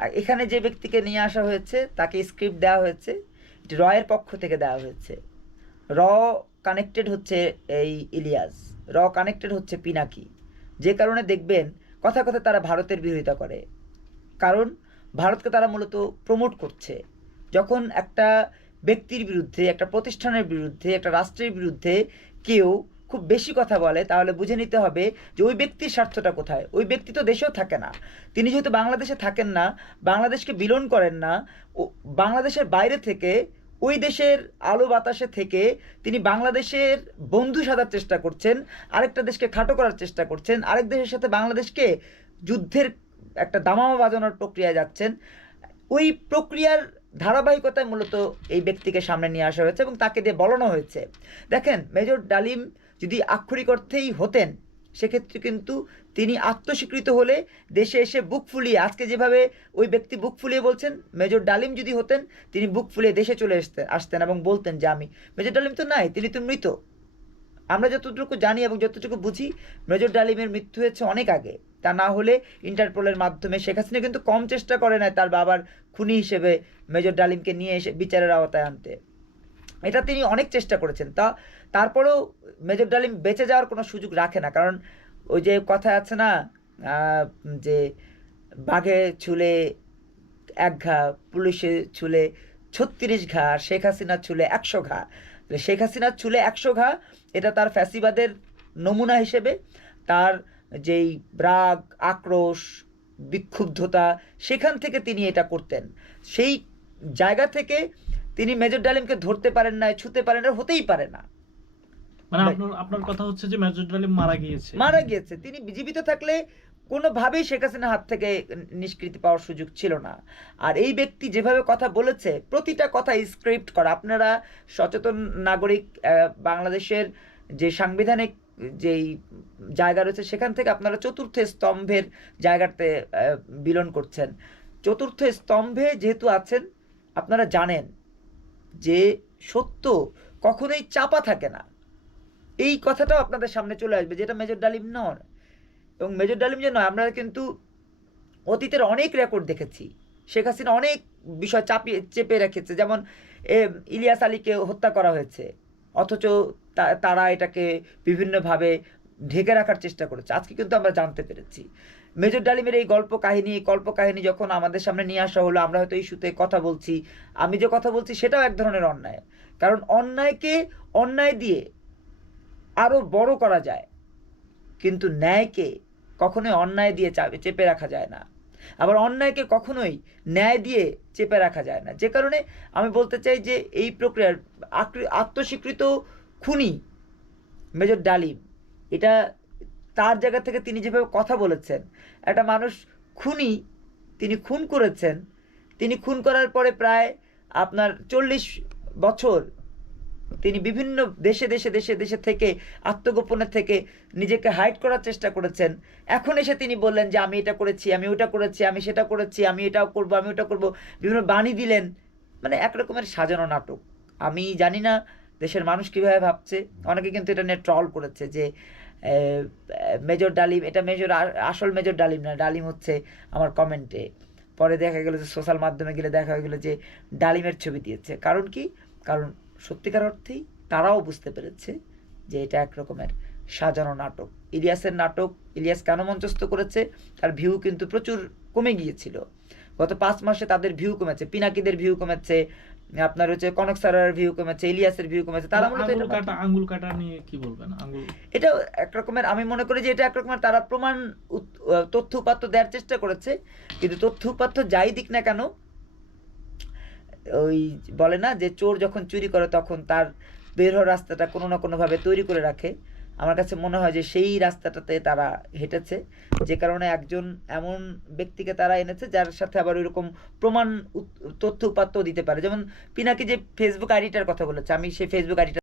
আর এখানে যে ব্যক্তিকে নিয়ে আসা হয়েছে, তাকে স্ক্রিপ্ট দেওয়া হয়েছে, এটি রয়ের পক্ষ থেকে দেওয়া হয়েছে। র কানেক্টেড হচ্ছে এই ইলিয়াস, র কানেক্টেড হচ্ছে পিনাকি। যে কারণে দেখবেন কথা কথা তারা ভারতের বিরোধিতা করে। কারণ ভারতকে তারা মূলত প্রমোট করছে। যখন একটা ব্যক্তির বিরুদ্ধে, একটা প্রতিষ্ঠানের বিরুদ্ধে, একটা রাষ্ট্রের বিরুদ্ধে কেউ খুব বেশি কথা বলে, তাহলে বুঝে নিতে হবে যে ওই ব্যক্তির স্বার্থটা কোথায়। ওই ব্যক্তি তো দেশেও থাকে না। তিনি যেহেতু বাংলাদেশে থাকেন না, বাংলাদেশকে বিলন করেন না বাংলাদেশের বাইরে থেকে ওই দেশের আলো বাতাসে থেকে তিনি বাংলাদেশের বন্ধু সাজার চেষ্টা করছেন, আরেকটা দেশকে খাটো করার চেষ্টা করছেন, আরেক দেশের সাথে বাংলাদেশকে যুদ্ধের একটা দামামা বাজানোর প্রক্রিয়ায় যাচ্ছেন। ওই প্রক্রিয়ার ধারাবাহিকতায় মূলত এই ব্যক্তিকে সামনে নিয়ে আসা হয়েছে এবং তাকে দিয়ে বলানো হয়েছে। দেখেন, মেজর ডালিম যদি আক্ষরিক অর্থেই হতেন, সেক্ষেত্রে কিন্তু তিনি আত্মস্বীকৃত হলে দেশে এসে বুক ফুলিয়ে, আজকে যেভাবে ওই ব্যক্তি বুক ফুলিয়ে বলছেন, মেজর ডালিম যদি হতেন, তিনি বুক ফুলিয়ে দেশে চলে আসতেন আসতেন এবং বলতেন যে আমি মেজর ডালিম তো নাই, তিনি তো মৃত। আমরা যতটুকু জানি এবং যতটুকু বুঝি, মেজর ডালিমের মৃত্যু হয়েছে অনেক আগে। তা না হলে ইন্টারপোলের মাধ্যমে শেখ হাসিনা কিন্তু কম চেষ্টা করে না তার বাবার খুনি হিসেবে মেজর ডালিমকে নিয়ে এসে বিচারের আওতায় আনতে। এটা তিনি অনেক চেষ্টা করেছেন। তা তারপরেও মেজর ডালিম বেঁচে যাওয়ার কোনো সুযোগ রাখে না। কারণ ওই যে কথা আছে না যে বাঘে ছুলে এক ঘা, পুলিশে ছুলে ছত্রিশ ঘা শেখ হাসিনা ছুলে একশো ঘা। শেখ হাসিনার ছুলে একশো ঘা, এটা তার ফ্যাসিবাদের নমুনা হিসেবে। তার যেই রাগ, আক্রোশ, বিক্ষুব্ধতা, সেখান থেকে তিনি এটা করতেন। সেই জায়গা থেকে তিনি মেজর ডালিমকে ধরতে পারেন না ছুতে পারেন না হতেই পারে না। মানে আপনার আপনার কথা হচ্ছে যে মেজর ডালিম মারা গিয়েছে। মারা গিয়েছে। তিনি জীবিত থাকলে কোনোভাবেই শেখ হাসিনার হাত থেকে নিষ্কৃতি পাওয়ার সুযোগ ছিল না। আর এই ব্যক্তি যেভাবে কথা বলেছে প্রতিটা কথা স্ক্রিপ্ট করা। আপনারা সচেতন নাগরিক বাংলাদেশের যে সাংবিধানিক যেই জায়গা রয়েছে সেখান থেকে আপনারা চতুর্থ স্তম্ভের জায়গাতে বিলন করছেন। চতুর্থ স্তম্ভে যেহেতু আছেন আপনারা জানেন যে সত্য কখনোই চাপা থাকে না। এই কথাটাও আপনাদের সামনে চলে আসবে, যেটা মেজর ডালিম নয় এবং মেজর ডালিম যে নয়, আমরা কিন্তু অতীতের অনেক রেকর্ড দেখেছি। শেখ হাসিনা অনেক বিষয় চাপিয়ে, চেপে রেখেছে। যেমন ইলিয়াস আলীকে হত্যা করা হয়েছে। অথচ তারা এটাকে বিভিন্নভাবে ঢেকে রাখার চেষ্টা করেছে। আজকে কিন্তু আমরা জানতে পেরেছি। মেজর ডালিমের এই গল্প কাহিনী, এই কল্প কাহিনী যখন আমাদের সামনে নিয়ে আসা হলো, আমরা হয়তো ইস্যুতে কথা বলছি। আমি যে কথা বলছি সেটাও এক ধরনের অন্যায়। কারণ অন্যায়কে অন্যায় দিয়ে আরও বড় করা যায়। কিন্তু ন্যায়কে কখনোই অন্যায় দিয়ে চাপে চেপে রাখা যায় না। আবার অন্যায়কে কখনোই ন্যায় দিয়ে চেপে রাখা যায় না। যে কারণে আমি বলতে চাই যে এই প্রক্রিয়ার আত্মস্বীকৃত খুনি মেজর ডালিম, এটা তার জায়গা থেকে তিনি যেভাবে কথা বলেছেন, একটা মানুষ খুনি, তিনি খুন করেছেন, তিনি খুন করার পরে প্রায় আপনার চল্লিশ বছর তিনি বিভিন্ন দেশে দেশে দেশে দেশে থেকে আত্মগোপনের থেকে নিজেকে হাইড করার চেষ্টা করেছেন। এখন এসে তিনি বললেন যে, আমি এটা করেছি, আমি ওটা করেছি, আমি সেটা করেছি, আমি এটাও করব, আমি ওটা করব। বিভিন্ন বাণী দিলেন। মানে এক রকমের সাজানো নাটক। আমি জানি না দেশের মানুষ কীভাবে ভাবছে? অনেকে কিন্তু এটা নিয়ে ট্রল করেছে যে মেজর ডালিম, এটা মেজর আসল মেজর ডালিম না, ডালিম হচ্ছে আমার কমেন্টে পরে দেখা গেলো যে সোশ্যাল মাধ্যমে গেলে দেখা গেলো যে ডালিমের ছবি দিয়েছে। কারণ কি? কারণ সত্যিকার অর্থেই তারাও বুঝতে পেরেছে যে এটা এক রকমের সাজানো নাটক। ইলিয়াসের নাটক ইলিয়াস কেন মঞ্চস্থ করেছে? তার ভিউ কিন্তু প্রচুর কমে গিয়েছিল। গত পাঁচ মাসে তাদের ভিউ কমেছে, পিনাকিদের ভিউ কমেছে আপনার হচ্ছে কনক সারার ভিউ কমেছে ইলিয়াসের ভিউ কমেছে তারা মূলত আঙ্গুল এটা কাটা আঙ্গুল কাটা নিয়ে কি বলবেন? আঙ্গুল এটা এক রকমের আমি মনে করি যে এটা এক রকমের তারা প্রমাণ তথ্য উপাত্ত দেওয়ার চেষ্টা করেছে কিন্তু তথ্য উপাত্ত যাই দিক না কেন ওই বলে না যে চোর যখন চুরি করে তখন তার বের হওয়ার রাস্তাটা কোনো না কোনোভাবে তৈরি করে রাখে। আমার কাছে মনে হয় যে সেই রাস্তাটাতে তারা হেঁটেছে। যে কারণে একজন এমন ব্যক্তিকে তারা এনেছে যার সাথে আবার ওইরকম প্রমাণ তথ্য উপাত্ত দিতে পারে। যেমন পিনাকি যে ফেসবুক আইডিটার কথা বলেছে, আমি সেই ফেসবুক আইডিটা